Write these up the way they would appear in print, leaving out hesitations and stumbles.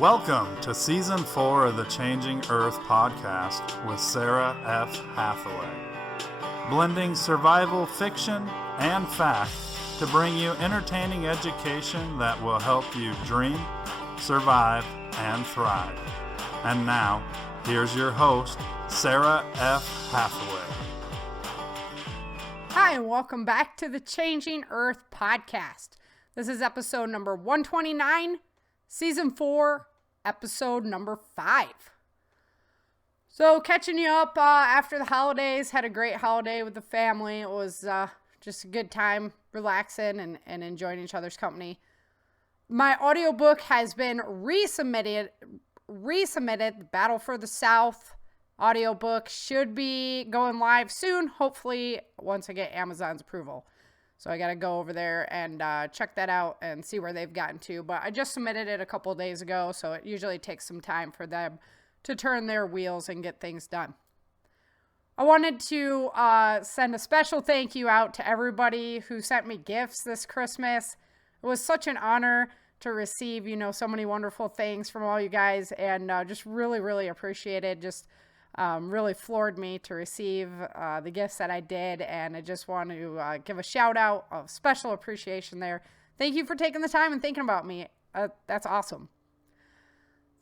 Welcome to Season 4 of the Changing Earth podcast with Sara F. Hathaway, blending survival fiction and fact to bring you entertaining education that will help you dream, survive, and thrive. And now, here's your host, Sara F. Hathaway. Hi, and welcome back to the Changing Earth podcast. This is episode number 129, Season 4, episode number 5. So, catching you up after the holidays, had a great holiday with the family. It was just a good time relaxing and enjoying each other's company. My audiobook has been resubmitted. The Battle for the South audiobook should be going live soon, hopefully once I get Amazon's approval. So I got to go over there and check that out and see where they've gotten to. But I just submitted it a couple of days ago, so it usually takes some time for them to turn their wheels and get things done. I wanted to send a special thank you out to everybody who sent me gifts this Christmas. It was such an honor to receive, so many wonderful things from all you guys, and just really, really appreciated. Just really floored me to receive the gifts that I did, and I just want to give a shout out of special appreciation there. Thank you for taking the time and thinking about me. That's awesome.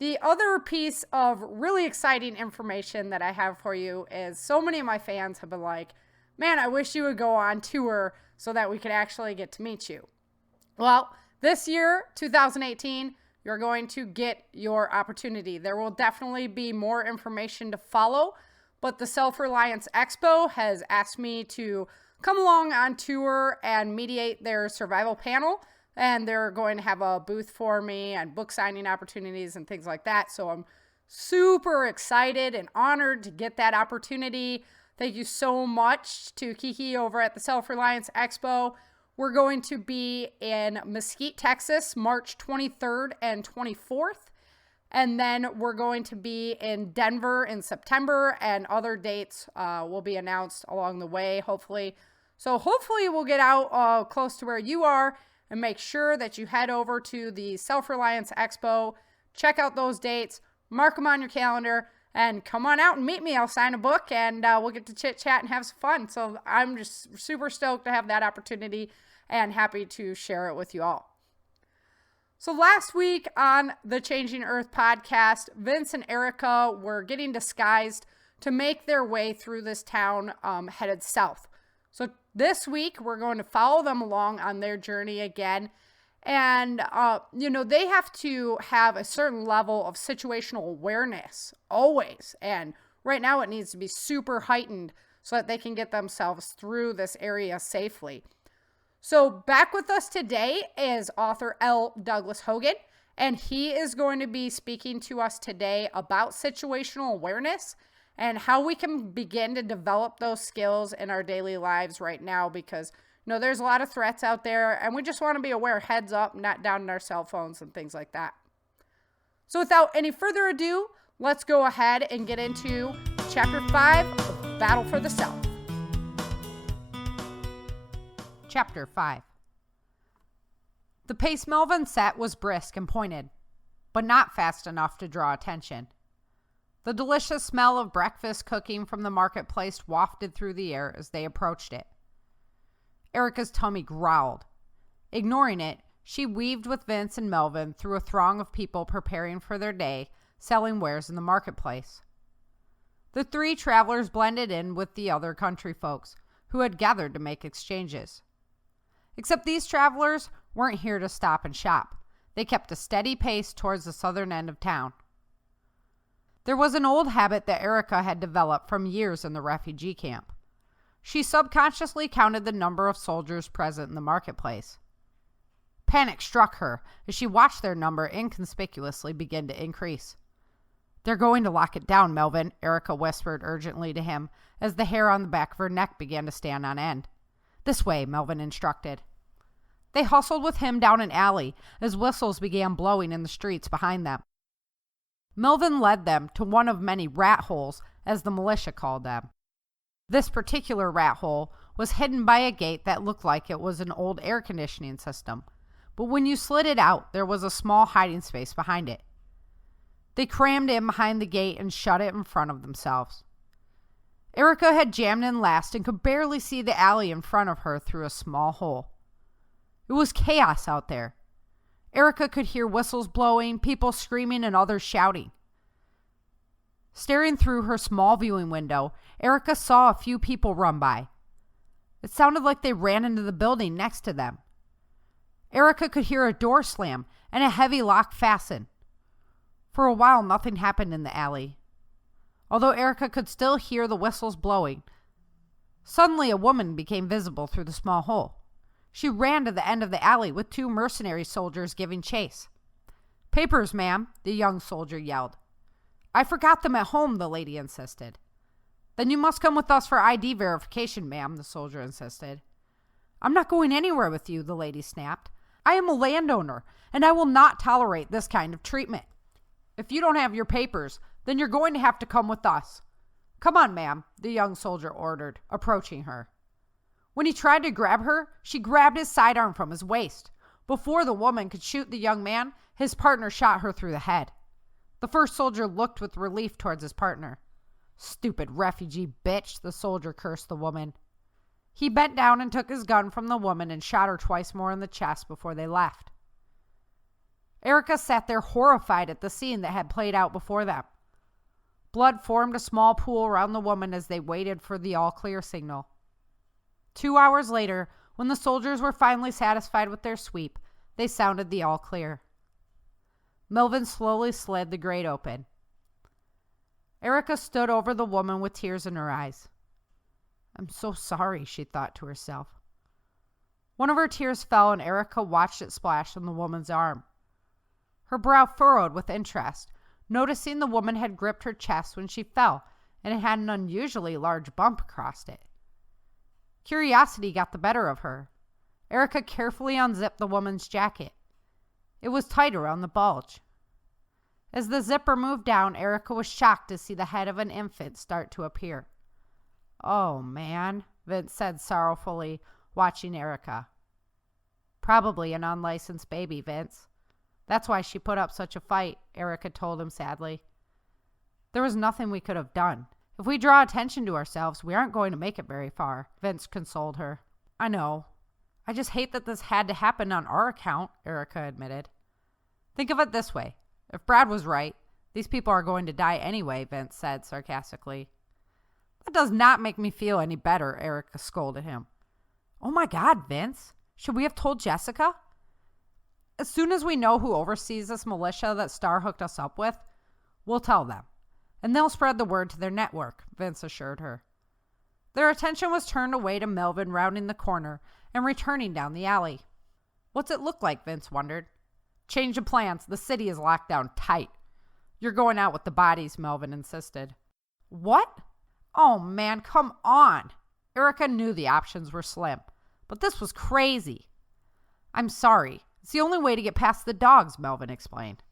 The other piece of really exciting information that I have for you is so many of my fans have been like, man, I wish you would go on tour so that we could actually get to meet you. Well, this year, 2018, you're going to get your opportunity. There will definitely be more information to follow, but the Self-Reliance Expo has asked me to come along on tour and mediate their survival panel, and they're going to have a booth for me and book signing opportunities and things like that. So I'm super excited and honored to get that opportunity. Thank you so much to Kiki over at the Self-Reliance Expo. We're going to be in Mesquite, Texas, March 23rd and 24th. And then we're going to be in Denver in September, and other dates will be announced along the way, hopefully. So hopefully we'll get out close to where you are and make sure that you head over to the Self-Reliance Expo, check out those dates, mark them on your calendar, and come on out and meet me. I'll sign a book, and we'll get to chit-chat and have some fun. So I'm just super stoked to have that opportunity and happy to share it with you all. So last week on the Changing Earth podcast, Vince and Erica were getting disguised to make their way through this town headed south. So this week, we're going to follow them along on their journey again. And, they have to have a certain level of situational awareness always. And right now it needs to be super heightened so that they can get themselves through this area safely. So back with us today is author L. Douglas Hogan, and he is going to be speaking to us today about situational awareness and how we can begin to develop those skills in our daily lives right now, because there's a lot of threats out there, and we just want to be aware, heads up, not down in our cell phones and things like that. So without any further ado, let's go ahead and get into Chapter 5 of Battle for the South. Chapter 5. The pace Melvin set was brisk and pointed, but not fast enough to draw attention. The delicious smell of breakfast cooking from the marketplace wafted through the air as they approached it. Erica's tummy growled. Ignoring it, she weaved with Vince and Melvin through a throng of people preparing for their day, selling wares in the marketplace. The three travelers blended in with the other country folks who had gathered to make exchanges. Except these travelers weren't here to stop and shop. They kept a steady pace towards the southern end of town. There was an old habit that Erica had developed from years in the refugee camp. She subconsciously counted the number of soldiers present in the marketplace. Panic struck her as she watched their number inconspicuously begin to increase. "They're going to lock it down, Melvin," Erica whispered urgently to him as the hair on the back of her neck began to stand on end. "This way," Melvin instructed. They hustled with him down an alley as whistles began blowing in the streets behind them. Melvin led them to one of many rat holes, as the militia called them. This particular rat hole was hidden by a gate that looked like it was an old air conditioning system, but when you slid it out, there was a small hiding space behind it. They crammed in behind the gate and shut it in front of themselves. Erica had jammed in last and could barely see the alley in front of her through a small hole. It was chaos out there. Erica could hear whistles blowing, people screaming, and others shouting. Staring through her small viewing window, Erica saw a few people run by. It sounded like they ran into the building next to them. Erica could hear a door slam and a heavy lock fasten. For a while, nothing happened in the alley. Although Erica could still hear the whistles blowing, suddenly a woman became visible through the small hole. She ran to the end of the alley with 2 mercenary soldiers giving chase. "Papers, ma'am," the young soldier yelled. "I forgot them at home," the lady insisted. "Then you must come with us for ID verification, ma'am," the soldier insisted. "I'm not going anywhere with you," the lady snapped. "I am a landowner, and I will not tolerate this kind of treatment. If you don't have your papers, then you're going to have to come with us. Come on, ma'am," the young soldier ordered, approaching her. When he tried to grab her, she grabbed his sidearm from his waist. Before the woman could shoot the young man, his partner shot her through the head. The first soldier looked with relief towards his partner. "Stupid refugee bitch," the soldier cursed the woman. He bent down and took his gun from the woman and shot her twice more in the chest before they left. Erica sat there horrified at the scene that had played out before them. Blood formed a small pool around the woman as they waited for the all-clear signal. 2 hours later, when the soldiers were finally satisfied with their sweep, they sounded the all-clear. Melvin slowly slid the grate open. Erica stood over the woman with tears in her eyes. "I'm so sorry," she thought to herself. One of her tears fell and Erica watched it splash on the woman's arm. Her brow furrowed with interest, noticing the woman had gripped her chest when she fell, and it had an unusually large bump across it. Curiosity got the better of her. Erica carefully unzipped the woman's jacket. It was tight around the bulge. As the zipper moved down, Erica was shocked to see the head of an infant start to appear. "Oh, man," Vince said sorrowfully, watching Erica. "Probably an unlicensed baby, Vince. That's why she put up such a fight," Erica told him sadly. "There was nothing we could have done. If we draw attention to ourselves, we aren't going to make it very far," Vince consoled her. "I know. I just hate that this had to happen on our account," Erica admitted. "Think of it this way. If Brad was right, these people are going to die anyway," Vince said sarcastically. "That does not make me feel any better," Erica scolded him. "Oh my God, Vince. Should we have told Jessica? As soon as we know who oversees this militia that Star hooked us up with, we'll tell them. And they'll spread the word to their network," Vince assured her. Their attention was turned away to Melvin rounding the corner and returning down the alley. "What's it look like?" Vince wondered. "Change of plans. The city is locked down tight." "You're going out with the bodies," Melvin insisted. "What? Oh man, come on." Erica knew the options were slim, but this was crazy. "I'm sorry. It's the only way to get past the dogs," Melvin explained.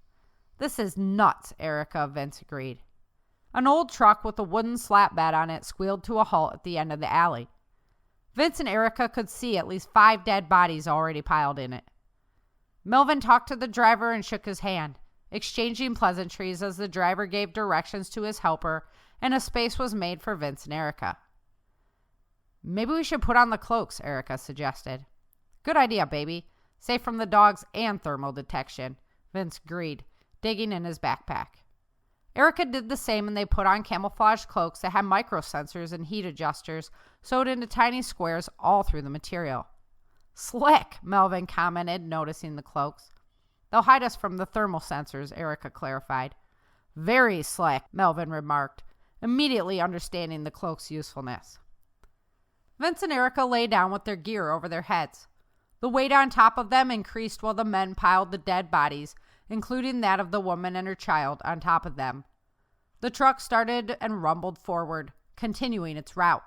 "This is nuts," Erica, Vince agreed. An old truck with a wooden slat bed on it squealed to a halt at the end of the alley. Vince and Erica could see at least 5 dead bodies already piled in it. Melvin talked to the driver and shook his hand, exchanging pleasantries as the driver gave directions to his helper and a space was made for Vince and Erica. "Maybe we should put on the cloaks," Erica suggested. "Good idea, baby. Safe from the dogs and thermal detection," Vince agreed, digging in his backpack. Erica did the same and they put on camouflage cloaks that had microsensors and heat adjusters sewed into tiny squares all through the material. "Slick," Melvin commented, noticing the cloaks. "They'll hide us from the thermal sensors," Erica clarified. "Very slick," Melvin remarked, immediately understanding the cloak's usefulness. Vince and Erica lay down with their gear over their heads. The weight on top of them increased while the men piled the dead bodies, including that of the woman and her child, on top of them. The truck started and rumbled forward, continuing its route.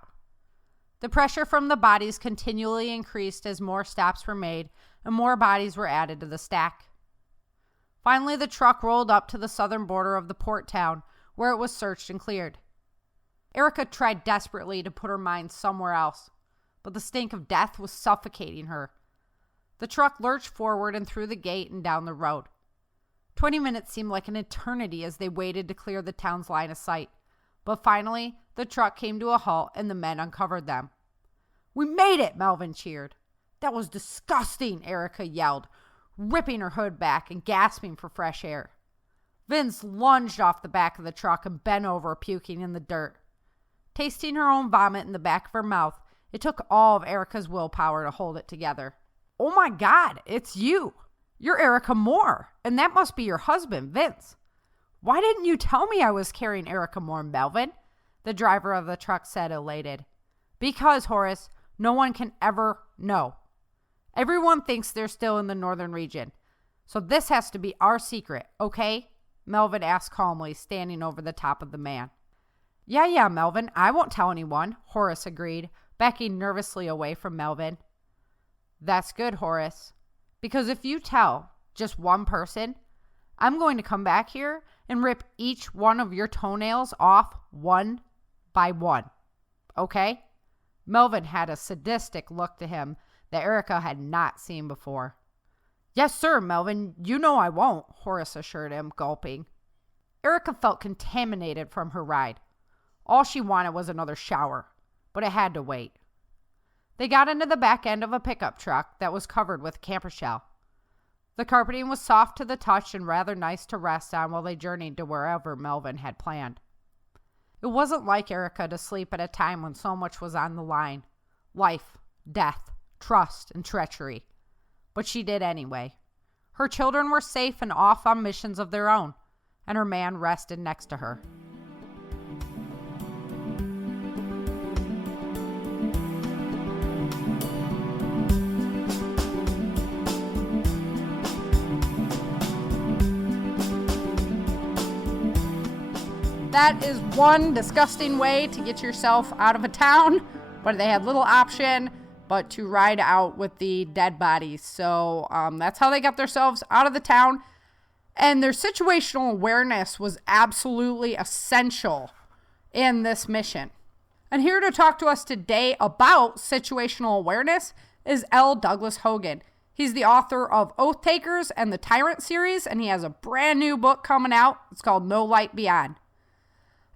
The pressure from the bodies continually increased as more stops were made and more bodies were added to the stack. Finally, the truck rolled up to the southern border of the port town, where it was searched and cleared. Erica tried desperately to put her mind somewhere else, but the stink of death was suffocating her. The truck lurched forward and through the gate and down the road. 20 minutes seemed like an eternity as they waited to clear the town's line of sight. But finally, the truck came to a halt and the men uncovered them. "We made it!" Melvin cheered. "That was disgusting," Erica yelled, ripping her hood back and gasping for fresh air. Vince lunged off the back of the truck and bent over, puking in the dirt. Tasting her own vomit in the back of her mouth, it took all of Erica's willpower to hold it together. "Oh my God, it's you! You're Erica Moore, and that must be your husband, Vince. Why didn't you tell me I was carrying Erica Moore, Melvin?" the driver of the truck said, elated. "Because, Horace, no one can ever know. Everyone thinks they're still in the northern region. So this has to be our secret, okay?" Melvin asked calmly, standing over the top of the man. Yeah, Melvin, I won't tell anyone," Horace agreed, backing nervously away from Melvin. "That's good, Horace. Because if you tell just one person, I'm going to come back here and rip each one of your toenails off one by one. Okay?" Melvin had a sadistic look to him that Erica had not seen before. "Yes, sir, Melvin. You know I won't," Horace assured him, gulping. Erica felt contaminated from her ride. All she wanted was another shower, but it had to wait. They got into the back end of a pickup truck that was covered with camper shell. The carpeting was soft to the touch and rather nice to rest on while they journeyed to wherever Melvin had planned. It wasn't like Erica to sleep at a time when so much was on the line. Life, death, trust, and treachery. But she did anyway. Her children were safe and off on missions of their own, and her man rested next to her. That is one disgusting way to get yourself out of a town, but they had little option but to ride out with the dead bodies. So that's how they got themselves out of the town. And their situational awareness was absolutely essential in this mission. And here to talk to us today about situational awareness is L. Douglas Hogan. He's the author of Oath Takers and the Tyrant series, and he has a brand new book coming out. It's called No Light Beyond.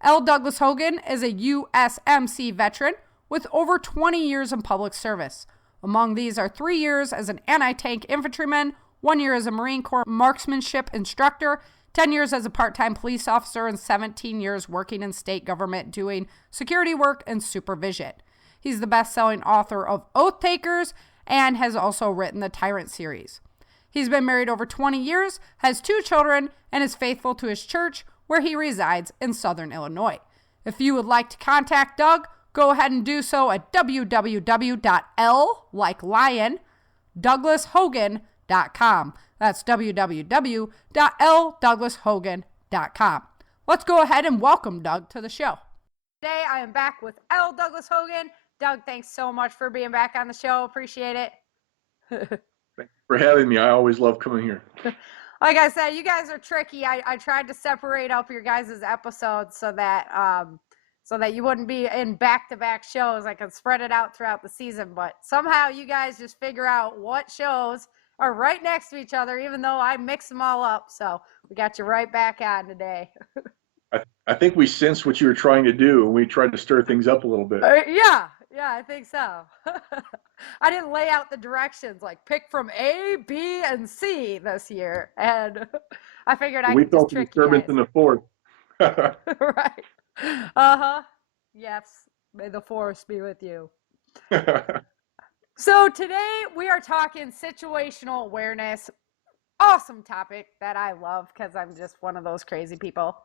L. Douglas Hogan is a USMC veteran with over 20 years in public service. Among these are 3 years as an anti-tank infantryman, 1 year as a Marine Corps marksmanship instructor, 10 years as a part-time police officer, and 17 years working in state government doing security work and supervision. He's the best-selling author of Oath Takers and has also written the Tyrant series. He's been married over 20 years, has 2 children, and is faithful to his church, where he resides in Southern Illinois. If you would like to contact Doug, go ahead and do so at www.l, like lion, douglashogan.com. That's www.ldouglashogan.com. Let's go ahead and welcome Doug to the show. Today I am back with L. Douglas Hogan. Doug, thanks so much for being back on the show. Appreciate it. Thanks for having me. I always love coming here. Like I said, you guys are tricky. I tried to separate up your guys' episodes so that you wouldn't be in back-to-back shows. I could spread it out throughout the season, but somehow you guys just figure out what shows are right next to each other, even though I mix them all up. So we got you right back on today. I think we sensed what you were trying to do, and we tried to stir things up a little bit. Yeah, I think so. I didn't lay out the directions, like pick from A, B, and C this year, and I figured I could just trick you guys. We felt the disturbance in the fourth. Right. Yes. May the force be with you. So today we are talking situational awareness. Awesome topic that I love because I'm just one of those crazy people.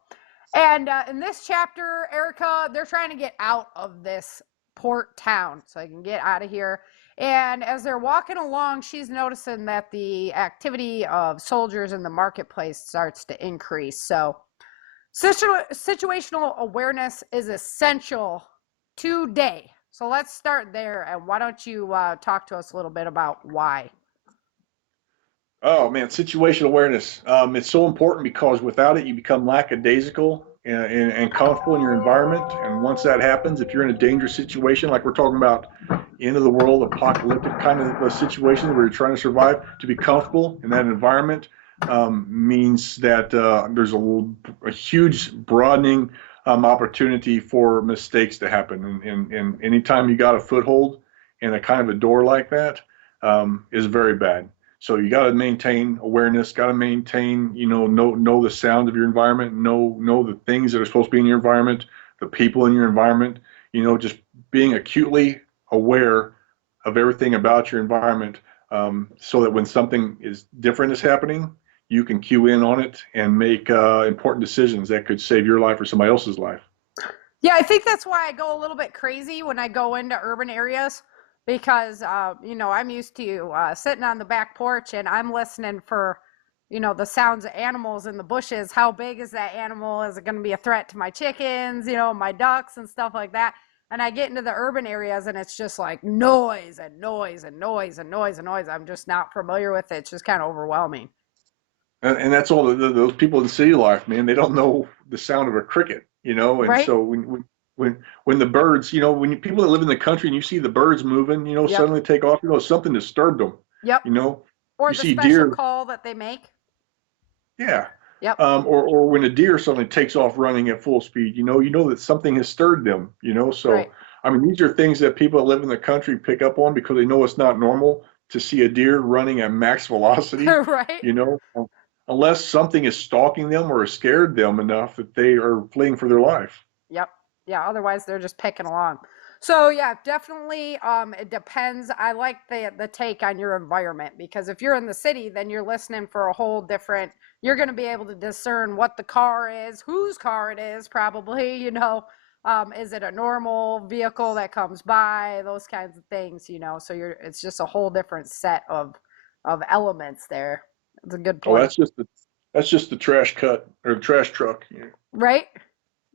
And in this chapter, Erica, they're trying to get out of this port town so they can get out of here. And as they're walking along, she's noticing that the activity of soldiers in the marketplace starts to increase. So situational awareness is essential today. So let's start there. And why don't you talk to us a little bit about why? Oh, man, situational awareness. It's so important because without it, you become lackadaisical and comfortable in your environment. And once that happens, if you're in a dangerous situation, like we're talking about end of the world, apocalyptic kind of a situation where you're trying to survive, to be comfortable in that environment means that there's a huge broadening opportunity for mistakes to happen. And anytime you got a foothold in a kind of a door like that, is very bad. So you got to maintain awareness, got to maintain, know the sound of your environment, know the things that are supposed to be in your environment, the people in your environment, just being acutely aware of everything about your environment, so that when something is different is happening, you can cue in on it and make important decisions that could save your life or somebody else's life. Yeah, I think that's why I go a little bit crazy when I go into urban areas because, I'm used to sitting on the back porch and I'm listening for, the sounds of animals in the bushes. How big is that animal? Is it going to be a threat to my chickens, my ducks and stuff like that? And I get into the urban areas and it's just like noise and noise and noise and noise and noise. I'm just not familiar with it. It's just kind of overwhelming. And that's all those people in city life, man. They don't know the sound of a cricket, And Right? so when the birds, when people that live in the country and you see the birds moving, Yep. suddenly take off, something disturbed them. Yep. You know, Or you the see special deer, call that they make. yeah. Yep. Or when a deer suddenly takes off running at full speed, you know that something has stirred them. Right. So I mean, these are things that people that live in the country pick up on because they know it's not normal to see a deer running at max velocity. Right. You know, unless something is stalking them or has scared them enough that they are fleeing for their life. Yep. Yeah. Otherwise, they're just picking along. So yeah, definitely. It depends. I like the take on your environment because if you're in the city, then you're listening for a whole different. You're going to be able to discern what the car is, whose car it is, probably. Is it a normal vehicle that comes by? Those kinds of things. So it's just a whole different set of elements there. It's a good Oh, point. that's just the trash cut or the trash truck. Right?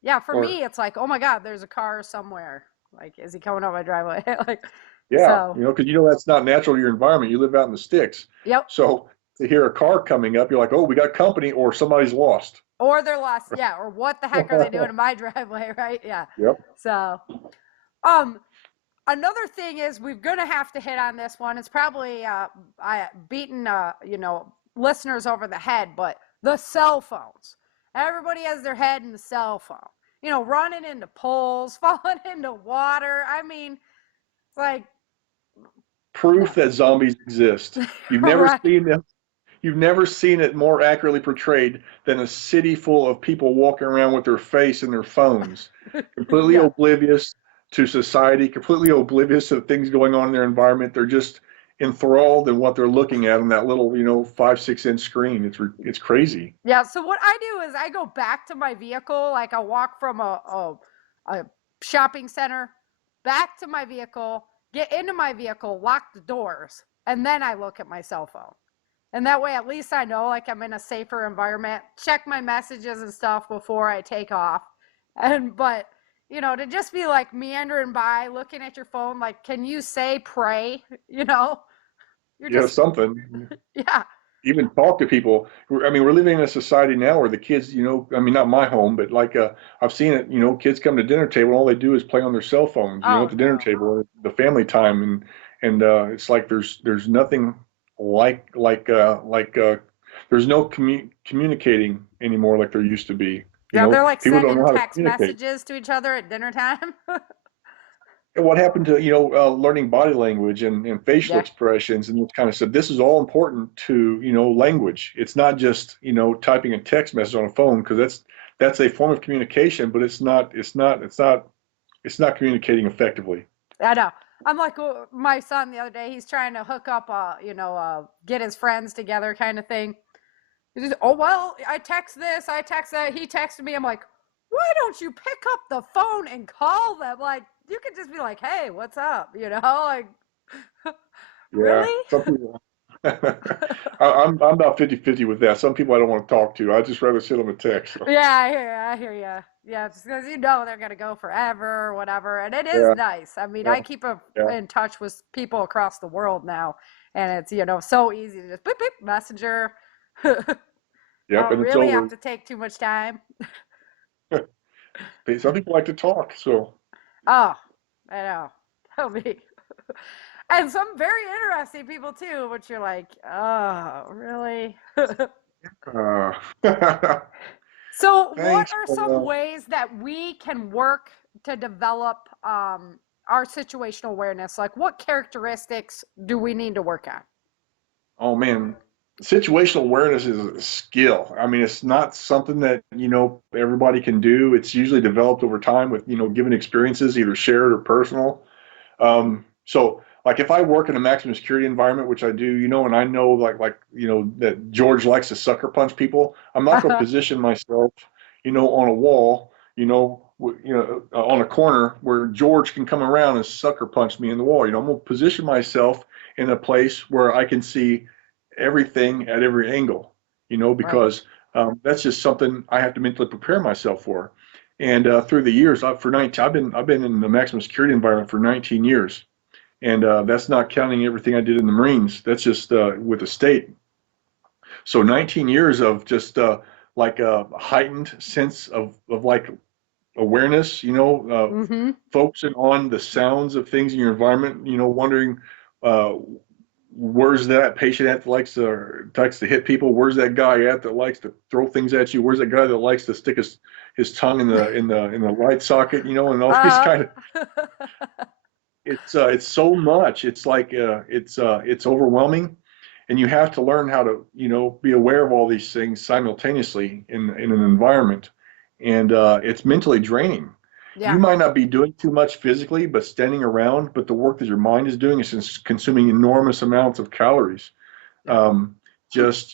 Yeah, for Or me, it's like, oh my God, there's a car somewhere. Like, is he coming up my driveway? Like, yeah, so, because that's not natural to your environment. You live out in the sticks, yep. so to hear a car coming up, you're like, oh, we got company, or somebody's lost. Or they're lost. Yeah. Or what the heck are they doing in my driveway? Right. Yeah. Yep. So, um, another thing is we're going to have to hit on this one. It's probably, I beaten, listeners over the head, but the cell phones. Everybody has their head in the cell phone. Running into poles, falling into water. I mean, it's like, Proof that zombies exist. You've never right. seen them. You've never seen it more accurately portrayed than a city full of people walking around with their face in their phones, completely Yeah. oblivious to society, completely oblivious to the things going on in their environment. They're just enthralled in what they're looking at on that little, 5, 6 inch screen. It's crazy. Yeah. So what I do is I go back to my vehicle. Like I walk from a shopping center back to my vehicle, get into my vehicle, lock the doors, and then I look at my cell phone. And that way, at least I know like I'm in a safer environment. Check my messages and stuff before I take off. But to just be like meandering by, looking at your phone, like, can you say pray? You're Yeah, just, something. yeah. Even talk to people. I mean, we're living in a society now where the kids, I mean, not my home, but like I've seen it, kids come to dinner table and all they do is play on their cell phones, Oh at the dinner no. table, the family time, and it's like there's nothing like there's no communicating anymore like there used to be. Yeah, they're like People don't sending know how to text communicate. messages to each other at dinner time. And what happened to learning body language and facial Yeah. expressions and this kind of stuff? This is all important to language. It's not just typing a text message on a phone, because that's a form of communication, but it's not communicating effectively. I know. I'm like my son the other day. He's trying to hook up, get his friends together, kind of thing. He's just, oh well, I text this, I text that. He texted me. I'm like, why don't you pick up the phone and call them? Like, you could just be like, hey, what's up? Like, Yeah, really? some people. I'm about 50-50 with that. Some people I don't want to talk to. I just rather sit on the text. Yeah, I hear you. Yeah, just because they're gonna go forever or whatever, and it is Yeah, nice. I mean, yeah, I keep yeah. in touch with people across the world now, and it's so easy to just beep beep messenger. I Yep, don't and it's really have over. to take too much time. Some people like to talk, so Oh, I know. Tell me. And some very interesting people too, which you're like, oh, really? Uh, So, what thanks. are some ways that we can work to develop our situational awareness? Like, what characteristics do we need to work on? Oh man, situational awareness is a skill. I mean, it's not something that, everybody can do. It's usually developed over time with, given experiences, either shared or personal. So like if I work in a maximum security environment, which I do, and I know that George likes to sucker punch people, I'm not going to position myself, on a wall, on a corner where George can come around and sucker punch me in the wall. I'm going to position myself in a place where I can see everything at every angle, Right. because that's just something I have to mentally prepare myself for. And through the years, I've been in the maximum security environment for 19 years, and that's not counting everything I did in the Marines. That's just with the state. So 19 years of just like a heightened sense of like awareness, Mm-hmm. focusing on the sounds of things in your environment, wondering uh, where's that patient at that likes to hit people? Where's that guy at that likes to throw things at you? Where's that guy that likes to stick his tongue in the light socket? And all these uh, kind of it's so much. It's like it's overwhelming, and you have to learn how to be aware of all these things simultaneously in an environment, and it's mentally draining. You yeah. might not be doing too much physically, but standing around, but the work that your mind is doing is consuming enormous amounts of calories. Yep. Um, just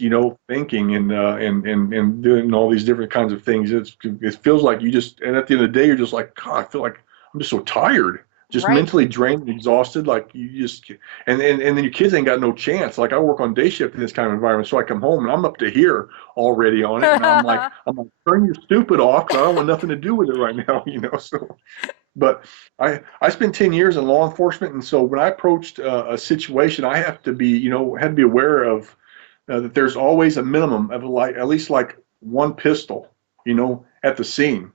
thinking and doing all these different kinds of things. It feels like and at the end of the day, you're just like, God, I feel like I'm just so tired, just Right. mentally drained and exhausted. Like you just and then your kids ain't got no chance. Like I work on day shift in this kind of environment, so I come home and I'm up to here already on it, and I'm like, turn your stupid off because I don't want nothing to do with it right now. So but I spent 10 years in law enforcement, and so when I approached a situation, I have to be, had to be aware of that there's always a minimum of like at least like one pistol, at the scene,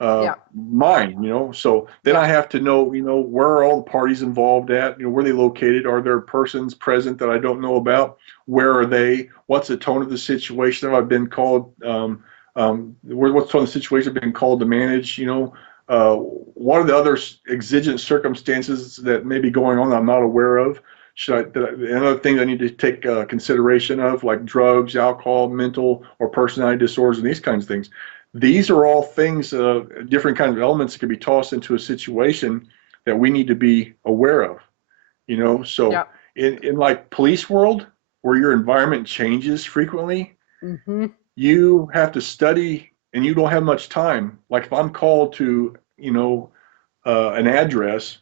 Yep. mine, So then I Yep. have to know, where are all the parties involved at? Where are they located? Are there persons present that I don't know about? Where are they? What's the tone of the situation? Have I been called? What's the tone of the situation been called to manage? What are the other exigent circumstances that may be going on that I'm not aware of? And other things I need to take consideration of, like drugs, alcohol, mental or personality disorders, and these kinds of things. These are all things, different kinds of elements that can be tossed into a situation that we need to be aware of. So Yep. in like police world, where your environment changes frequently, Mm-hmm. you have to study and you don't have much time. Like if I'm called to, an address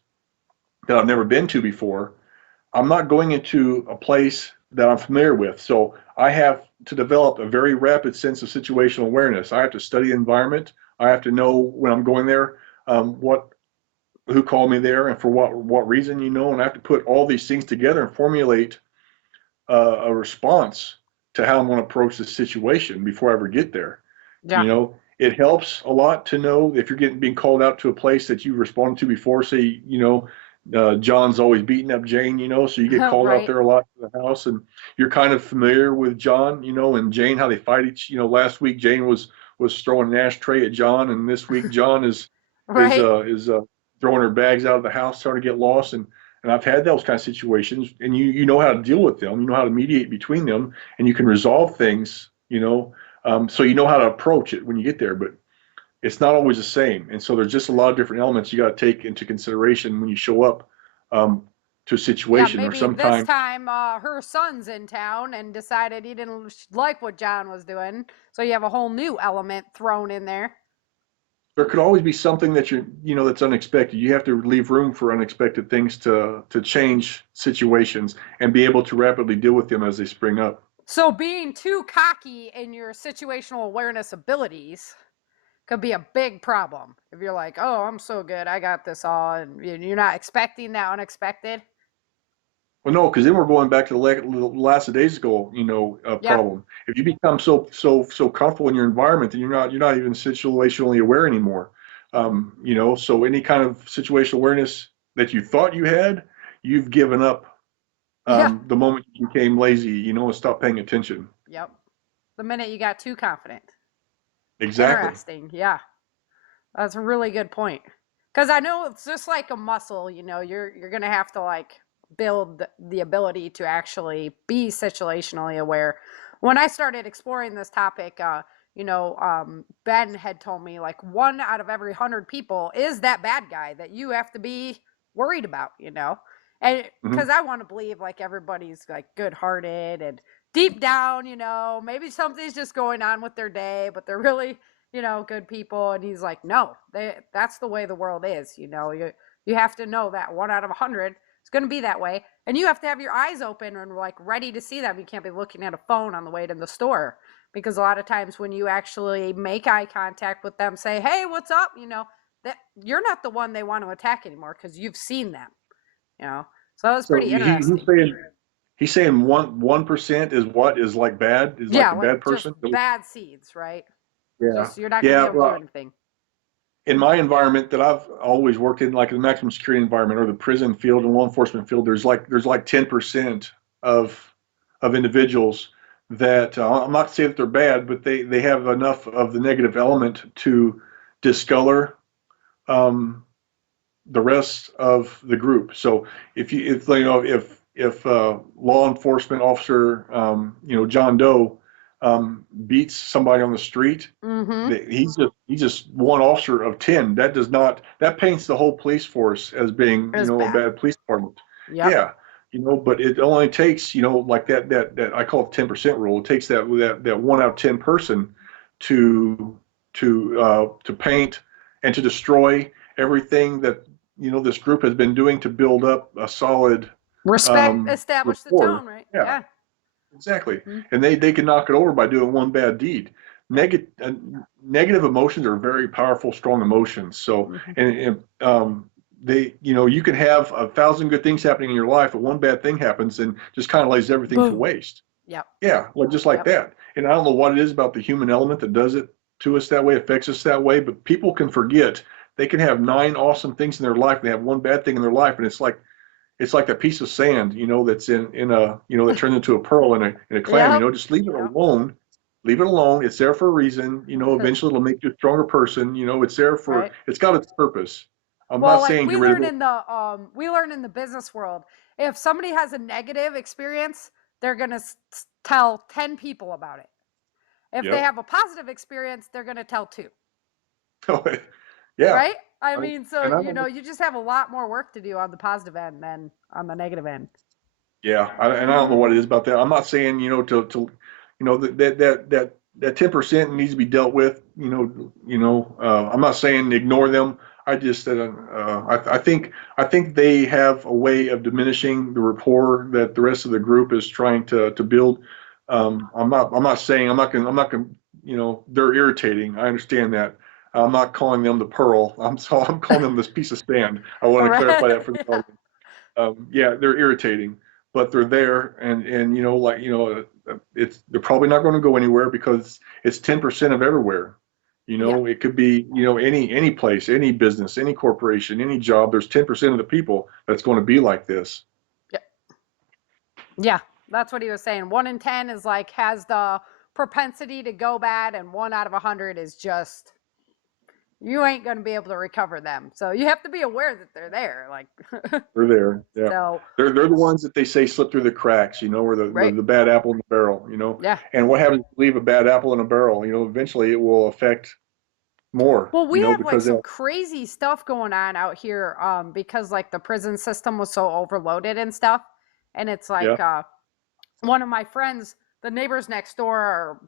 that I've never been to before, I'm not going into a place that I'm familiar with. So I have to develop a very rapid sense of situational awareness. I have to study the environment. I have to know when I'm going there, what who called me there and for what reason, and I have to put all these things together and formulate a response to how I'm going to approach the situation before I ever get there. Yeah. It helps a lot to know if you're being called out to a place that you responded to before. Say, John's always beating up Jane, so you get called out Right. there a lot to the house, and you're kind of familiar with John, and Jane, how they fight each. Last week Jane was throwing an ashtray at John, and this week John is Right. uh, is uh, throwing her bags out of the house, starting to get lost, and I've had those kind of situations, and you know how to deal with them, you know how to mediate between them, and you can resolve things, so you know how to approach it when you get there, but it's not always the same. And so there's just a lot of different elements you got to take into consideration when you show up um, to a Yeah, situation. Or maybe this sometimes time her son's in town and decided he didn't like what John was doing. So you have a whole new element thrown in there. there could always be something that that's unexpected. You have to leave room for unexpected things to change situations and be able to rapidly deal with them as they spring up. So being too cocky in your situational awareness abilities could be a big problem. If you're like, oh, I'm so good, I got this all, and you're not expecting that unexpected. Well, no, because then we're going back to the last days ago, Yeah. problem. If you become so comfortable in your environment, then you're not even situationally aware anymore. So any kind of situational awareness that you thought you had, you've given up Yeah. the moment you became lazy, and stopped paying attention. Yep. the minute you got too confident. Exactly. Interesting. Yeah. That's a really good point. Because I know it's just like a muscle, you know, you're going to have to like build the ability to actually be situationally aware. When I started exploring this topic, Ben had told me like 1 out of every 100 people is that bad guy that you have to be worried about, you know? And because I want to believe like everybody's like good hearted and deep down, you know, maybe something's just going on with their day, but they're really, you know, good people. And he's like, no, that's the way the world is. You know, you have to know that 1 out of 100 is going to be that way. And you have to have your eyes open and like ready to see them. You can't be looking at a phone on the way to the store, because a lot of times when you actually make eye contact with them, say, hey, what's up? You know, that you're not the one they want to attack anymore because you've seen them, you know? So that was So pretty interesting. he's saying 1% is what is like bad, is like Yeah, a like bad just person. bad seeds, right? Yeah. Just you're not going to be Yeah. able to do anything. In my environment that I've always worked in, like the maximum security environment or the prison field and law enforcement field, there's like 10% of individuals that I'm not to say that they're bad, but they have enough of the negative element to discolor um, the rest of the group. So if law enforcement officer John Doe beats somebody on the street, he's just one officer of 10. That paints the whole police force as being It's a bad. bad police department. Yep. Yeah. But it only takes like that I call it 10% rule. It takes that 1 out of 10 person to paint and to destroy everything that this group has been doing to build up a solid Respect, establish the rapport. tone, right? Yeah, exactly. And they can knock it over by doing one bad deed. Negative emotions are very powerful, strong emotions. So, and you can have 1,000 good things happening in your life, but one bad thing happens and just kind of lays everything to waste. Yep. Yeah, well, just like that. And I don't know what it is about the human element that does it to us that way, affects us that way, but people can forget. They can have 9 awesome things in their life. They have one bad thing in their life, and it's like that piece of sand, that's in a, that turns into a pearl in a clam. Yep. Just leave it alone. Leave it alone. It's there for a reason. Eventually it'll make you a stronger person. It's there for. Right. It's got its purpose. I'm Well, not like saying we get rid of learn it. we learn in the business world, if somebody has a negative experience, they're gonna tell 10 people about it. If they have a positive experience, they're gonna tell 2. Yeah. Right? I mean, so And you just have a lot more work to do on the positive end than on the negative end. Yeah, and I don't know what it is about that. I'm not saying that 10% needs to be dealt with. I'm not saying ignore them. I just said I think they have a way of diminishing the rapport that the rest of the group is trying to build. I'm not saying I'm not gonna they're irritating. I understand that. I'm not calling them the pearl. I'm calling them this piece of sand. I want to clarify that for the audience. They're irritating, but they're there, and they're probably not going to go anywhere because it's 10% of everywhere. It could be any place, any business, any corporation, any job. There's 10% of the people that's going to be like this. Yeah, that's what he was saying. 1 in 10 is like has the propensity to go bad, and 1 out of 100 is just you ain't going to be able to recover them. So you have to be aware that they're there. Like they're there. Yeah. So they're the ones that they say slip through the cracks, or the bad apple in the barrel, Yeah. And what happens if you leave a bad apple in a barrel? Eventually it will affect more. Well, we have like because some crazy stuff going on out here because like the prison system was so overloaded and stuff. And it's like one of my friends, the neighbors next door are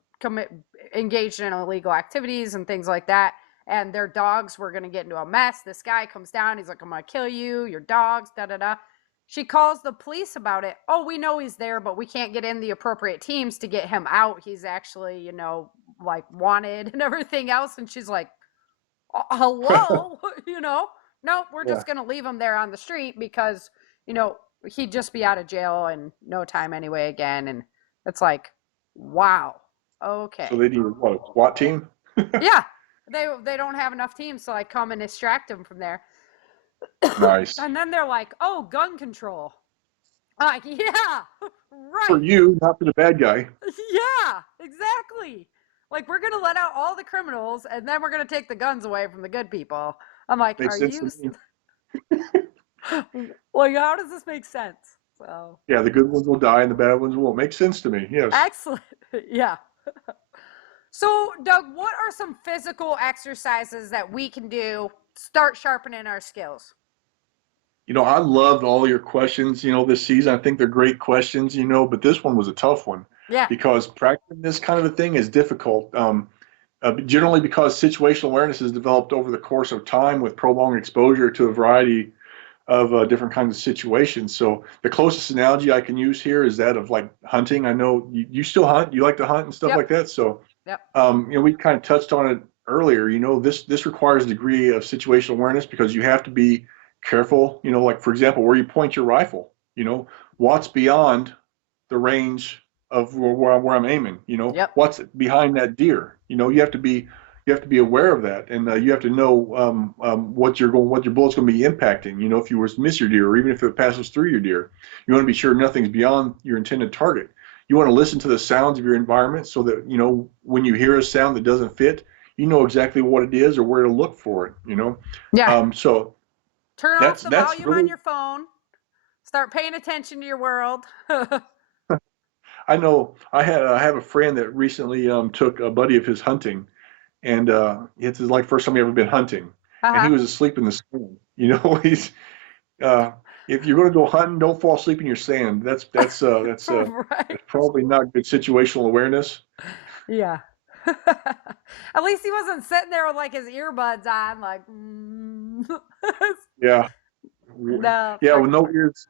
engaged in illegal activities and things like that. And their dogs were going to get into a mess. This guy comes down. He's like, I'm going to kill you, your dogs, da-da-da. She calls the police about it. Oh, we know he's there, but we can't get in the appropriate teams to get him out. He's actually, like wanted and everything else. And she's like, hello, no, we're just going to leave him there on the street because, he'd just be out of jail in no time anyway again. And it's like, wow. Okay. So they need what, a SWAT team? Yeah. They don't have enough teams to like come and extract him from there. Nice. And then they're like, oh, gun control. I'm like, yeah, right. For you, not for the bad guy. Yeah, exactly. Like, we're going to let out all the criminals and then we're going to take the guns away from the good people. I'm like, Makes are sense you, to me. like, how does this make sense? So, Yeah, the good ones will die and the bad ones won't. Makes sense to me. Yes. excellent. Yeah. So, Doug, what are some physical exercises that we can do start sharpening our skills? I loved all your questions, this season. I think they're great questions, but this one was a tough one Yeah. because practicing this kind of a thing is difficult. Generally because situational awareness is developed over the course of time with prolonged exposure to a variety of different kinds of situations. So the closest analogy I can use here is that of like hunting. I know you still hunt, you like to hunt and stuff Yep. like that. So, Yep. we kind of touched on it earlier. This requires a degree of situational awareness because you have to be careful. Like for example, where you point your rifle. What's beyond the range of where I'm aiming. Yep. What's behind that deer. You have to be aware of that, and you have to know what your bullet's going to be impacting. If you were to miss your deer, or even if it passes through your deer, you want to be sure nothing's beyond your intended target. You want to listen to the sounds of your environment so that when you hear a sound that doesn't fit, you know exactly what it is or where to look for it. Yeah. So Turn off the that's volume on really. your phone. Start paying attention to your world. I know I have a friend that recently took a buddy of his hunting, and it's like first time he ever been hunting, and he Uh-huh. was asleep in the sand. He's uh, if you're going to go hunting, don't fall asleep in your sand. That's Right. probably not good situational awareness. Yeah. At least he wasn't sitting there with like his earbuds on, like, Yeah, no. yeah, with no ears,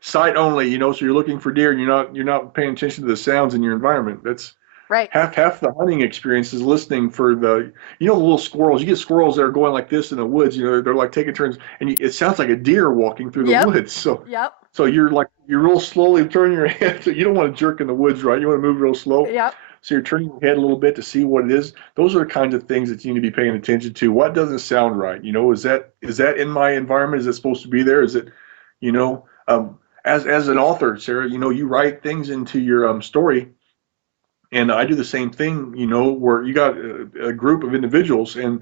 sight only. So you're looking for deer, and you're not paying attention to the sounds in your environment. That's Right. half the hunting experience is listening for the little squirrels. You get squirrels that are going like this in the woods. They're like taking turns, and it sounds like a deer walking through the Yep. woods. So Yep. so you're real slowly turning your head. So you don't want to jerk in the woods, right? You want to move real slow. Yep. So you're turning your head a little bit to see what it is. Those are the kinds of things that you need to be paying attention to. What doesn't sound right? Is that in my environment? Is it supposed to be there? Is it, you know, as an author, Sarah, you write things into your story, and I do the same thing, where you got a group of individuals, and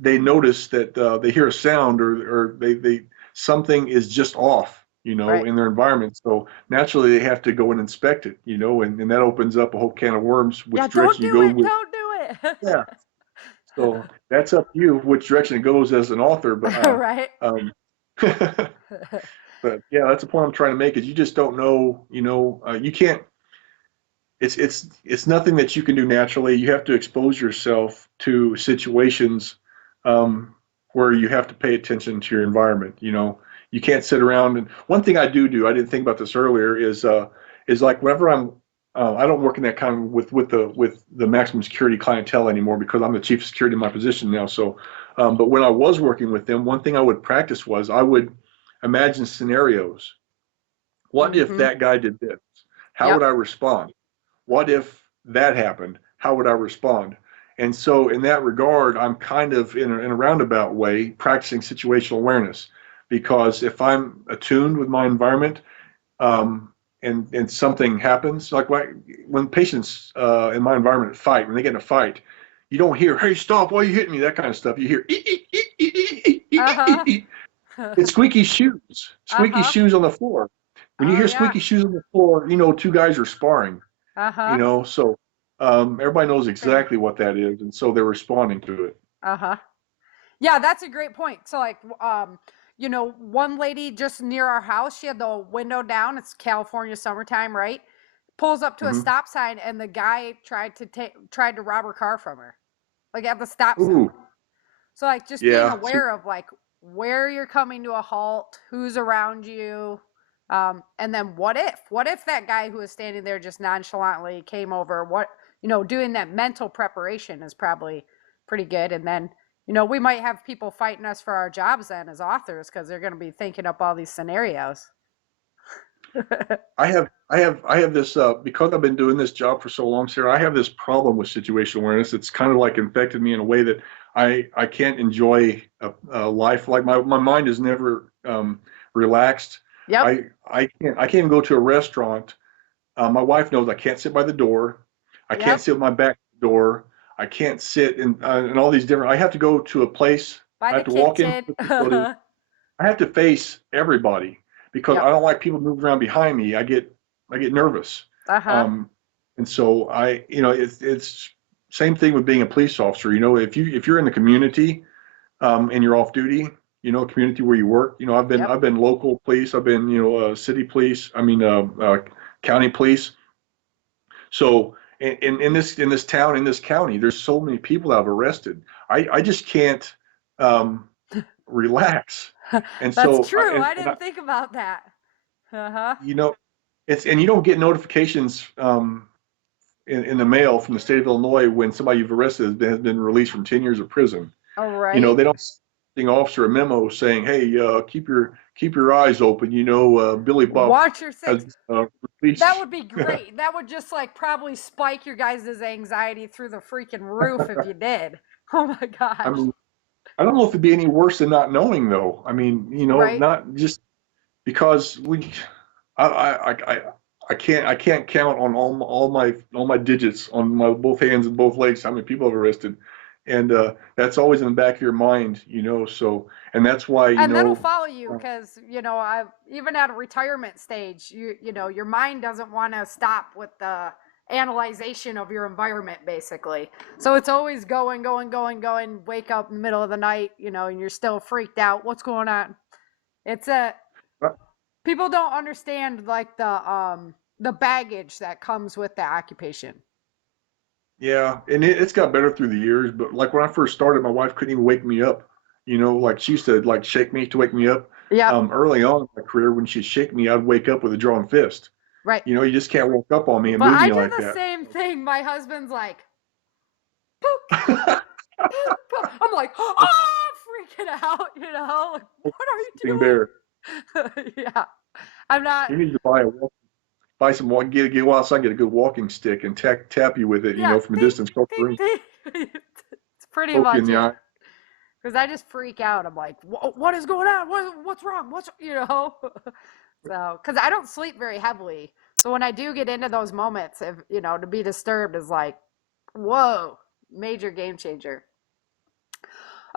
they notice that they hear a sound, or they something is just off, Right. in their environment. So naturally they have to go and inspect it, and that opens up a whole can of worms, which Yeah. Don't direction you do go it. with. Don't do it. Yeah. So that's up to you which direction it goes as an author. But Right. um, but yeah, that's the point I'm trying to make, is you just don't know, you can't. It's nothing that you can do naturally. You have to expose yourself to situations where you have to pay attention to your environment. You can't sit around. And one thing I do, I didn't think about this earlier, is like whenever I don't work in that kind of with the maximum security clientele anymore, because I'm the chief of security in my position now. So, but when I was working with them, one thing I would practice was I would imagine scenarios. What if Mm-hmm. that guy did this? How would Yep. I respond? What if that happened? How would I respond? And so, in that regard, I'm kind of in a roundabout way practicing situational awareness, because if I'm attuned with my environment, and something happens, like when patients in my environment fight, when they get in a fight, you don't hear, "Hey, stop! Why are you hitting me?" That kind of stuff. You hear, Uh-huh. it's squeaky Uh-huh. shoes on the floor. When you Oh, hear yeah. squeaky shoes on the floor, two guys are sparring. Uh-huh. So everybody knows exactly what that is, and so they're responding to it. Uh-huh. Yeah, that's a great point. So like one lady just near our house, she had the window down. It's California summertime, right? Pulls up to a Hmm. stop sign and the guy tried to rob her car from her. Like at the stop sign. Ooh, So like just being yeah. See, aware of like where you're coming to a halt, who's around you, and then what if that guy who was standing there just nonchalantly came over? Doing that mental preparation is probably pretty good. And then we might have people fighting us for our jobs then as authors because they're going to be thinking up all these scenarios. I have this because I've been doing this job for so long, Sarah. I have this problem with situational awareness. It's kind of like infected me in a way that I can't enjoy a life. Like my mind is never relaxed. Yep. I can't even go to a restaurant. My wife knows I can't sit by the door. I can't Yep. sit with my back to the door. I can't sit in all these different. I have to go to a place. By I the have to walk in kitchen. the facility. I have to face everybody because I Yep. don't like people moving around behind me. I get nervous. Uh-huh. Um, and so it's same thing with being a police officer. If you're in the community and you're off duty, community where you work. Yep. I've been local police. I've been city police. County police. So in this town, in this county, there's so many people that I've arrested. I just can't relax. And That's so true. I didn't think about that. Uh-huh. you don't get notifications in the mail from the state of Illinois when somebody you've arrested has been released from 10 years of prison. All right. They don't send the officer a memo saying, "Hey, keep your eyes open." Billy Bob Watch your has six. released. That would be great. That would just like probably spike your guys' anxiety through the freaking roof if you did. Oh my I gosh. mean, I don't know if it'd be any worse than not knowing, though. I mean, Right. not just because I can't count on all my digits on my both hands and both legs how many people I've arrested, and that's always in the back of your mind. So and that's why And that'll follow you because I've even at a retirement stage, your mind doesn't want to stop with the analyzation of your environment basically. So it's always going, wake up in the middle of the night, and you're still freaked out. What's going on? It's people don't understand like the baggage that comes with the occupation. Yeah, and it's got better through the years, but like when I first started, my wife couldn't even wake me up. Like she used to like shake me to wake me up. Yeah. Early on in my career, when she'd shake me, I'd wake up with a drawn fist. Right. You just can't walk up on me and But move I me do like the that. same thing. My husband's like, poop, poop, poop. I'm like, oh, freaking out, Like, what are you Being doing? bear. Yeah. I'm not. You need to buy some walk, go outside, get a good walking stick, and tap you with it. Yeah. From a Ding, distance, ding, ding. It's pretty poke you in much the it. eye. Because I just freak out. I'm like, what is going on? What's wrong? So, because I don't sleep very heavily. So when I do get into those moments, if to be disturbed is like, whoa, major game changer.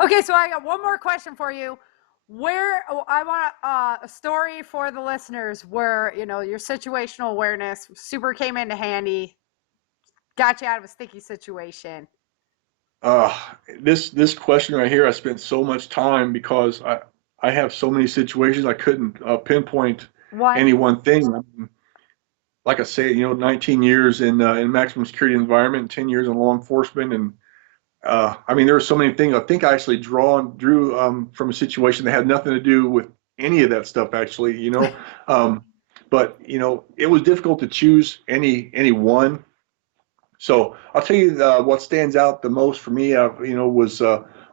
Okay, so I got one more question for you. I want a story for the listeners where your situational awareness super came into handy, got you out of a sticky situation. This question right here, I spent so much time because I have so many situations I couldn't pinpoint any one thing. I mean, like I say, 19 years in maximum security environment, 10 years in law enforcement, and there were so many things. I think I actually drew from a situation that had nothing to do with any of that stuff, actually. But it was difficult to choose any one. So I'll tell you what stands out the most for me.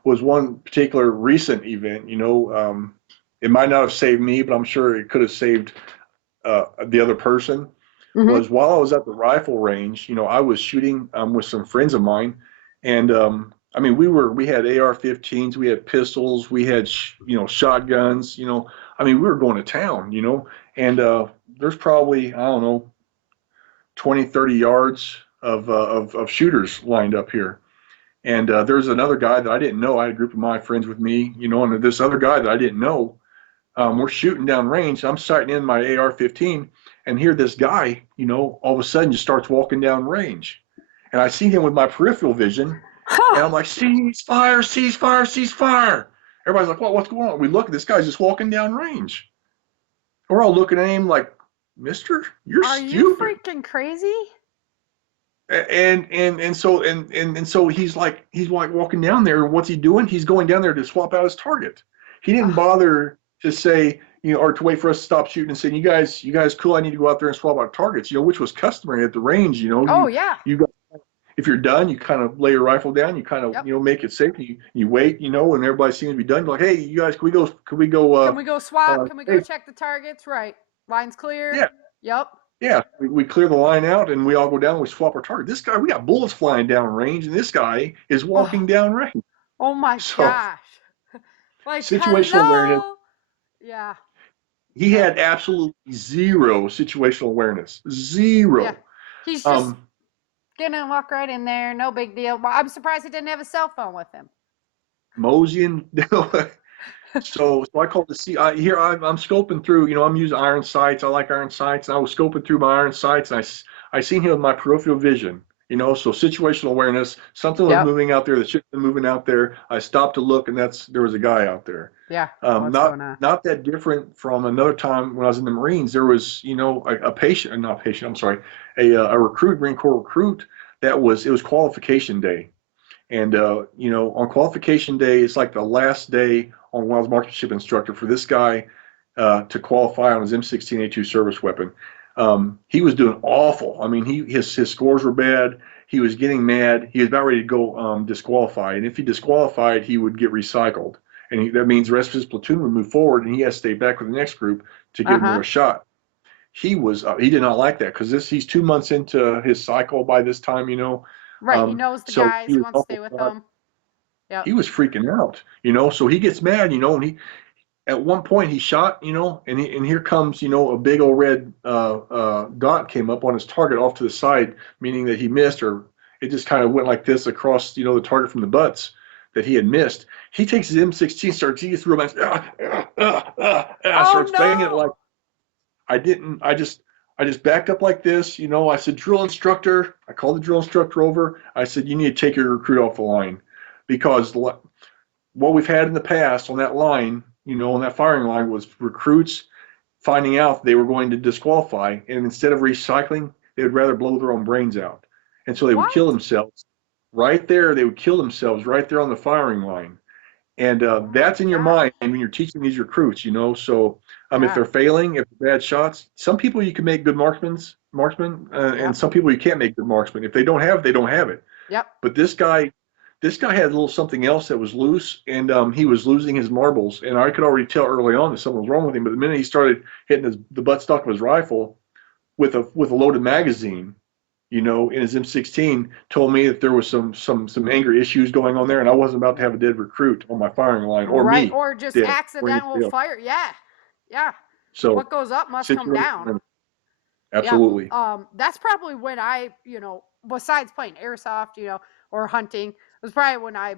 Was one particular recent event. It might not have saved me, but I'm sure it could have saved the other person. Mm-hmm. Was while I was at the rifle range, I was shooting with some friends of mine, and we had AR-15s, we had pistols, we had shotguns, we were going to town, and there's probably, I don't know, 20, 30 yards of shooters lined up here. And there's another guy that I didn't know. I had a group of my friends with me, and this other guy that I didn't know. We're shooting down range. I'm sighting in my AR-15, and here this guy, all of a sudden just starts walking down range. And I see him with my peripheral vision, and I'm like, cease fire, cease fire, cease fire. Everybody's like, what's going on? We look at this guy's just walking down range. We're all looking at him like, mister, you're Are stupid. you freaking crazy? And so he's like walking down there, and what's he doing? He's going down there to swap out his target. He didn't bother to say, or to wait for us to stop shooting and say, you guys cool, I need to go out there and swap out targets, which was customary at the range. Oh yeah. If you're done, you kind of lay your rifle down, you kind of make it safe, you wait, and everybody seems to be done. You're like, hey, you guys, can we go can we go swap? Can we go check the targets? Right. Line's clear. Yeah. Yep. Yeah, we clear the line out and we all go down and we swap our target. This guy, we got bullets flying down range, and this guy is walking down range. Oh my gosh. Like, situational awareness. Yeah. He had absolutely zero situational awareness. Zero. Yeah. He's just get in and walk right in there. No big deal. Well, I'm surprised he didn't have a cell phone with him. Moseying. So I called the C. Here I'm scoping through. I'm using iron sights. I like iron sights, and I was scoping through my iron sights, and I seen him with my peripheral vision. So situational awareness. Something was Yep. moving out there that shouldn't have been moving out there. I stopped to look, and there was a guy out there. Yeah. What's going on? Not that different from another time when I was in the Marines. There was a patient, not patient. I'm sorry, a recruit, Marine Corps recruit. It was qualification day. And, on qualification day, it's like the last day on when I was marksmanship instructor for this guy to qualify on his M16A2 service weapon. He was doing awful. I mean, his scores were bad. He was getting mad. He was about ready to go disqualified. And if he disqualified, he would get recycled. And that means the rest of his platoon would move forward, and he has to stay back with the next group to give another shot. He did not like that because he's 2 months into his cycle by this time, Right, he knows the guys, he wants to stay with them. Yep. He was freaking out, so he gets mad, and he at one point he shot, and here comes, a big old red dot came up on his target off to the side, meaning that he missed, or it just kind of went like this across, the target from the butts that he had missed. He takes his M16, he gets real mad, starts banging it like I just backed up like this, I said, drill instructor. I called the drill instructor over. I said, you need to take your recruit off the line, because what we've had in the past on that line, on that firing line, was recruits finding out they were going to disqualify, and instead of recycling, they would rather blow their own brains out. And so they would kill themselves right there. They would kill themselves right there on the firing line. And that's in your mind when you're teaching these recruits, So if they're failing, if they're bad shots, some people you can make good marksmen, and some people you can't make good marksmen. If they don't have it. Yep. But this guy had a little something else that was loose, and he was losing his marbles. And I could already tell early on that something was wrong with him. But the minute he started hitting the buttstock of his rifle with a loaded magazine, in his M16, told me that there was some angry issues going on there, and I wasn't about to have a dead recruit on my firing line, or me. Or just accidental fire. Yeah. So what goes up must come down. Absolutely. Yeah. That's probably when I, besides playing airsoft, or hunting, it was probably when I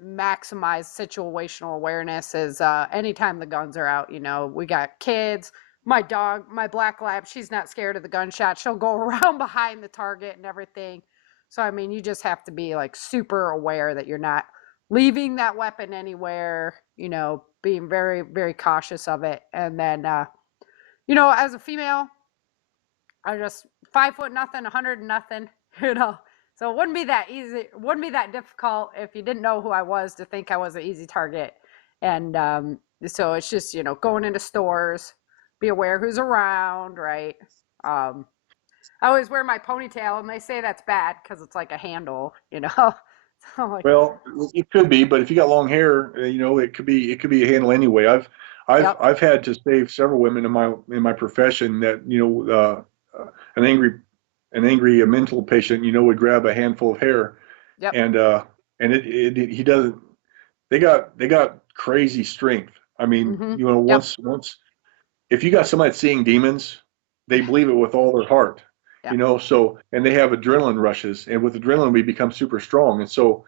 maximized situational awareness. Is anytime the guns are out. We got kids. My dog, my black lab, she's not scared of the gunshot. She'll go around behind the target and everything. So, I mean, you just have to be like super aware that you're not leaving that weapon anywhere, being very, very cautious of it. And then, as a female, I just 5 foot nothing, 100 nothing, So it wouldn't be that easy. It wouldn't be that difficult if you didn't know who I was to think I was an easy target. And so it's just, going into stores, be aware who's around, right? I always wear my ponytail, and they say that's bad because it's like a handle, So like, well, it could be, but if you got long hair, it could be a handle anyway. I've had to save several women in my profession that an angry mental patient would grab a handful of hair, and he doesn't. They got crazy strength. I mean, once if you got somebody that's seeing demons, they believe it with all their heart, so, and they have adrenaline rushes, and with adrenaline, we become super strong. And so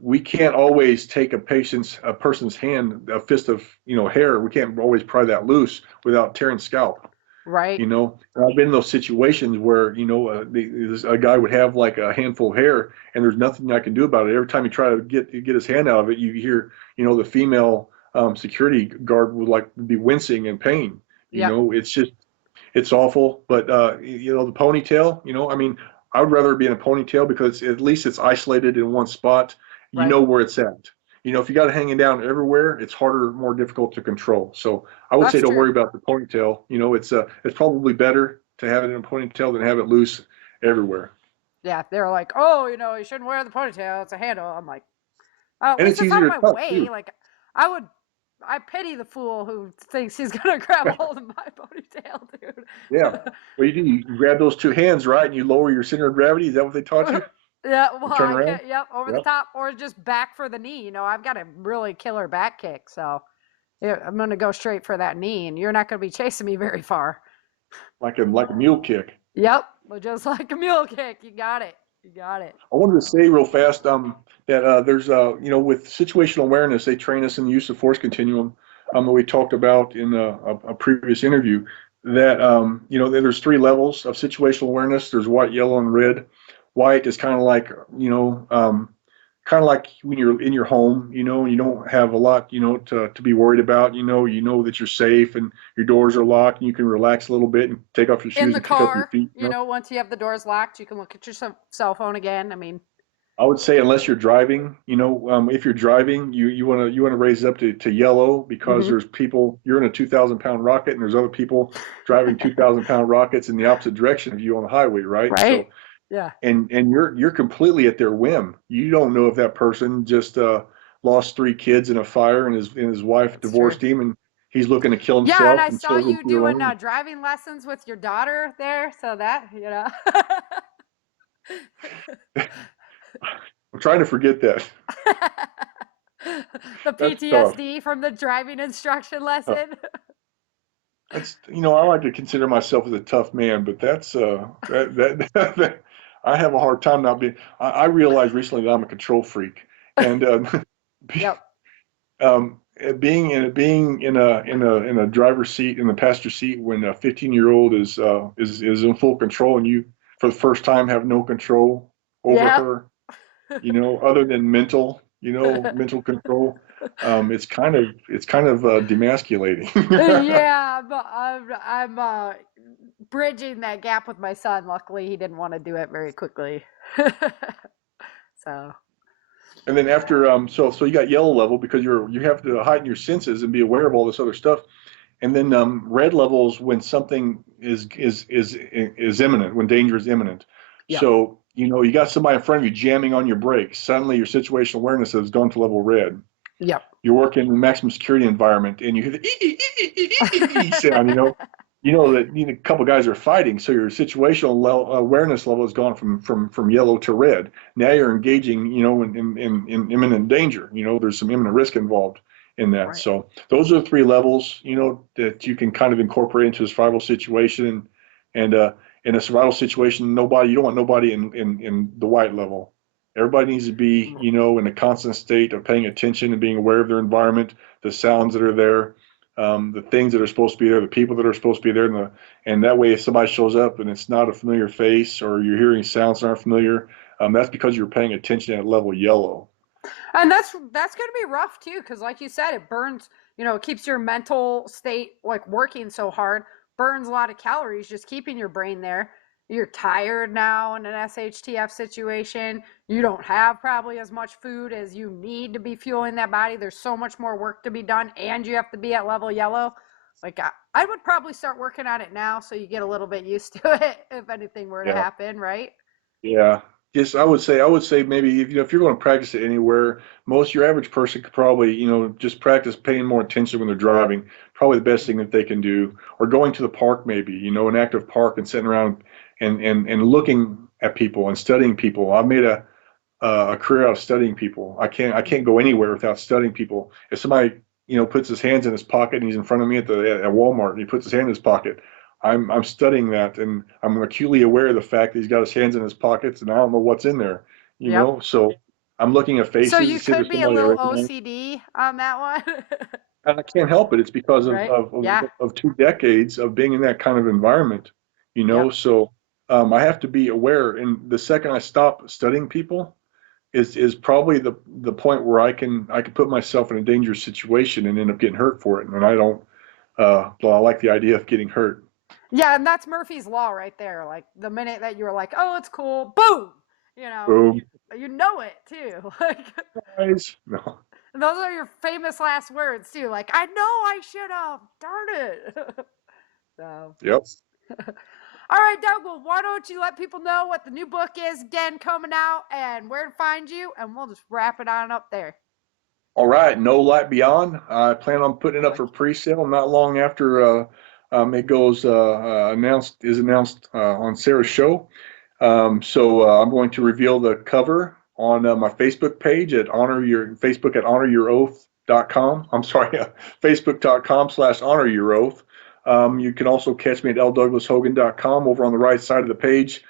we can't always take a person's hand, a fist of, hair. We can't always pry that loose without tearing scalp. Right. And I've been in those situations where, a guy would have like a handful of hair, and there's nothing I can do about it. Every time you try to get his hand out of it, you hear, the female security guard would be wincing in pain. It's awful. But the ponytail, I mean, I would rather be in a ponytail because at least it's isolated in one spot. You know where it's at. If you got it hanging down everywhere, it's harder, more difficult to control. So I would say don't worry about the ponytail. It's probably better to have it in a ponytail than have it loose everywhere. Yeah, they're like, oh, you shouldn't wear the ponytail. It's a handle. I'm like, oh, and it's easier out of my way. Like, I pity the fool who thinks he's gonna grab hold of my ponytail, dude. Yeah. Well, you grab those two hands, right, and you lower your center of gravity. Is that what they taught you? Yeah. Well, over the top, or just back for the knee. I've got a really killer back kick, so I'm gonna go straight for that knee, and you're not gonna be chasing me very far. Like a mule kick. Yep. but just like a mule kick. You got it. You got it. I wanted to say real fast that there's with situational awareness, they train us in the use of force continuum that we talked about in a previous interview. That there's three levels of situational awareness. There's white, yellow, and red. White is kind of like when you're in your home, and you don't have a lot, to be worried about. You know that you're safe and your doors are locked, and you can relax a little bit and take off your shoes In the and pick up your car, feet. once you have the doors locked, you can look at your cell phone again. I mean, I would say unless you're driving, if you're driving, you want to raise it up to yellow because there's people. You're in a 2,000-pound rocket, and there's other people driving 2,000-pound rockets in the opposite direction of you on the highway, right? right? So, Yeah. and you're completely at their whim. You don't know if that person just lost 3 kids in a fire, and his wife That's divorced true. him, and he's looking to kill Yeah, and himself I and saw still you be doing alone. driving lessons with your daughter there, so that I'm trying to forget that. the That's tough. PTSD from the driving instruction lesson. That's I like to consider myself as a tough man, but that's that I have a hard time not being. I realized recently that I'm a control freak, and Yep. being in a driver's seat in the passenger seat when a 15-year-old is in full control and you for the first time have no control over Yeah. her, other than mental control. It's kind of demasculating. Yeah, but I'm bridging that gap with my son. Luckily, he didn't want to do it very quickly. So. And then after so you got yellow level because you have to heighten your senses and be aware of all this other stuff. And then red levels when something is imminent, when danger is imminent. Yep. So you got somebody in front of you jamming on your brakes. Suddenly your situational awareness has gone to level red. Yep. You're working in a maximum security environment and you hear the sound. That a couple guys are fighting, so your situational awareness level has gone from yellow to red. Now you're engaging, in imminent danger. There's some imminent risk involved in that. Right. So those are the three levels, that you can kind of incorporate into a survival situation. And in a survival situation, you don't want nobody in the white level. Everybody needs to be, in a constant state of paying attention and being aware of their environment, the sounds that are there, the things that are supposed to be there, the people that are supposed to be there, and that way, if somebody shows up and it's not a familiar face or you're hearing sounds that aren't familiar, that's because you're paying attention at level yellow. And that's going to be rough too, because like you said, it burns. It keeps your mental state like working so hard, burns a lot of calories just keeping your brain there. You're tired now in an SHTF situation. You don't have probably as much food as you need to be fueling that body. There's so much more work to be done, and you have to be at level yellow. Like I would probably start working on it now so you get a little bit used to it if anything were to happen, right? Yeah. Yes, I would say maybe if you're going to practice it anywhere, your average person could probably, just practice paying more attention when they're driving. Probably the best thing that they can do. Or going to the park maybe, an active park and sitting around and looking at people and studying people. I've made a career out of studying people. I can't go anywhere without studying people. If somebody, puts his hands in his pocket and he's in front of me at Walmart and he puts his hand in his pocket, I'm studying that, and I'm acutely aware of the fact that he's got his hands in his pockets, and I don't know what's in there, So I'm looking at faces. So you to see if could there's be a somebody little I recognize. OCD on that one. And I can't help it. It's because Right? of 2 decades of being in that kind of environment, Yep. So I have to be aware. And the second I stop studying people is probably the point where I can put myself in a dangerous situation and end up getting hurt for it. And I don't. Well, I like the idea of getting hurt. Yeah, and that's Murphy's Law right there. Like the minute that you were like, "Oh, it's cool," boom, Boom. you know it too. Like Guys, no. those are your famous last words too. Like, I know I should have. Darn it. So. Yep. All right, Doug. Well, why don't you let people know what the new book is again coming out and where to find you, and we'll just wrap it on up there. All right, No Light Beyond. I plan on putting it up for pre-sale not long after it goes announced on Sara's show. So I'm going to reveal the cover on my Facebook page at honoryouroath.com. I'm sorry, Facebook.com/honoryouroath. You can also catch me at ldouglashogan.com over on the right side of the page.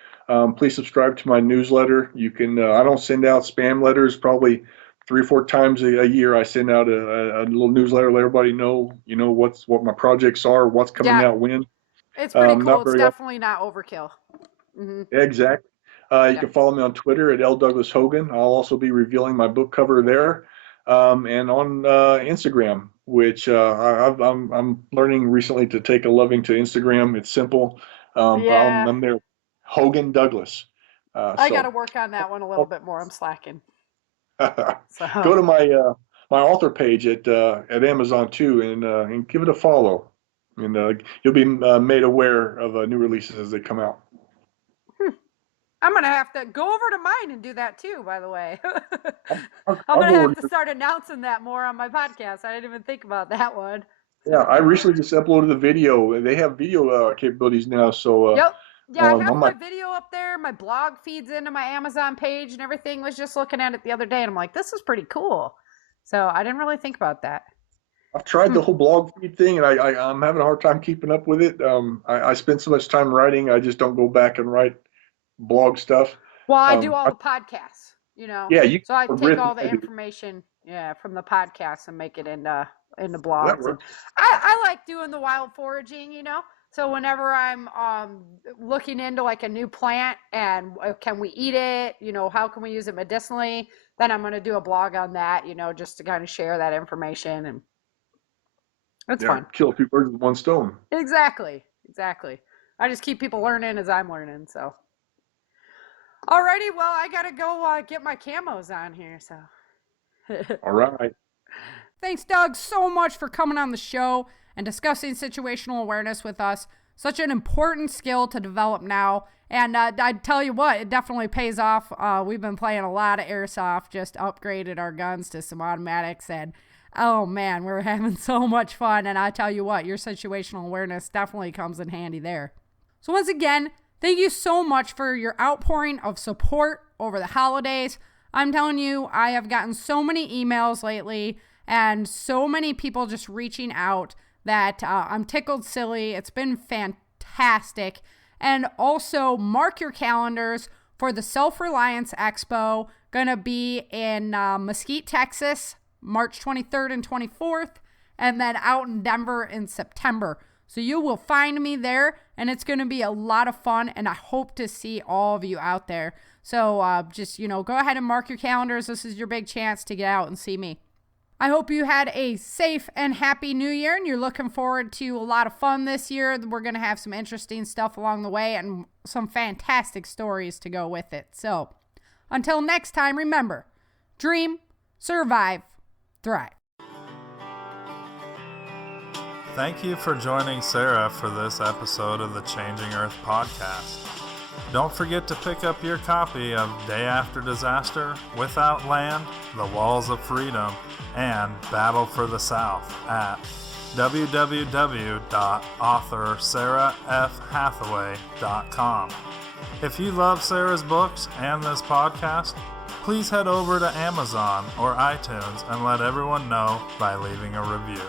Please subscribe to my newsletter. You can. I don't send out spam letters. Probably 3 or 4 times a year, I send out a little newsletter, let everybody know, what my projects are, what's coming out when. It's pretty cool. Not It's very definitely not overkill. Mm-hmm. Exactly. You can follow me on Twitter at ldouglashogan. I'll also be revealing my book cover there, and on Instagram, which I'm learning recently to take a loving to Instagram. It's simple, but I'm there, Hogan Douglas. I got to work on that one a little bit more. I'm slacking. Go to my author page at Amazon too, and give it a follow, and you'll be made aware of new releases as they come out. I'm going to have to go over to mine and do that too, by the way. I'm going to have to start announcing that more on my podcast. I didn't even think about that one. Yeah, I recently just uploaded the video. They have video capabilities now, so yep. Yeah, I have my video up there. My blog feeds into my Amazon page and everything. Was just looking at it the other day, and I'm like, this is pretty cool. So I didn't really think about that. I've tried the whole blog feed thing, and I'm having a hard time keeping up with it. I spend so much time writing, I just don't go back and write blog stuff. Well, I do all the podcasts, Yeah, so I take all the information, from the podcast and make it into blogs. And I like doing the wild foraging, So whenever I'm looking into like a new plant and can we eat it, how can we use it medicinally, then I'm going to do a blog on that, just to kind of share that information, and it's fun. Kill 2 birds with 1 stone. Exactly. I just keep people learning as I'm learning, so. Alrighty, well, I gotta go get my camos on here, so. All right. Thanks, Doug, so much for coming on the show and discussing situational awareness with us. Such an important skill to develop now. And I tell you what, it definitely pays off. We've been playing a lot of airsoft, just upgraded our guns to some automatics, and oh man, we're having so much fun. And I tell you what, your situational awareness definitely comes in handy there. So once again, thank you so much for your outpouring of support over the holidays. I'm telling you, I have gotten so many emails lately and so many people just reaching out that I'm tickled silly. It's been fantastic. And also mark your calendars for the Self-Reliance Expo, gonna be in Mesquite, Texas, March 23rd and 24th, and then out in Denver in September. So you will find me there, and it's going to be a lot of fun, and I hope to see all of you out there. So just, go ahead and mark your calendars. This is your big chance to get out and see me. I hope you had a safe and happy New Year, and you're looking forward to a lot of fun this year. We're going to have some interesting stuff along the way and some fantastic stories to go with it. So until next time, remember, dream, survive, thrive. Thank you for joining Sara for this episode of the Changing Earth podcast. Don't forget to pick up your copy of Day After Disaster, Without Land, The Walls of Freedom, and Battle for the South at www.author.sarafhathaway.com. If you love Sara's books and this podcast, please head over to Amazon or iTunes and let everyone know by leaving a review.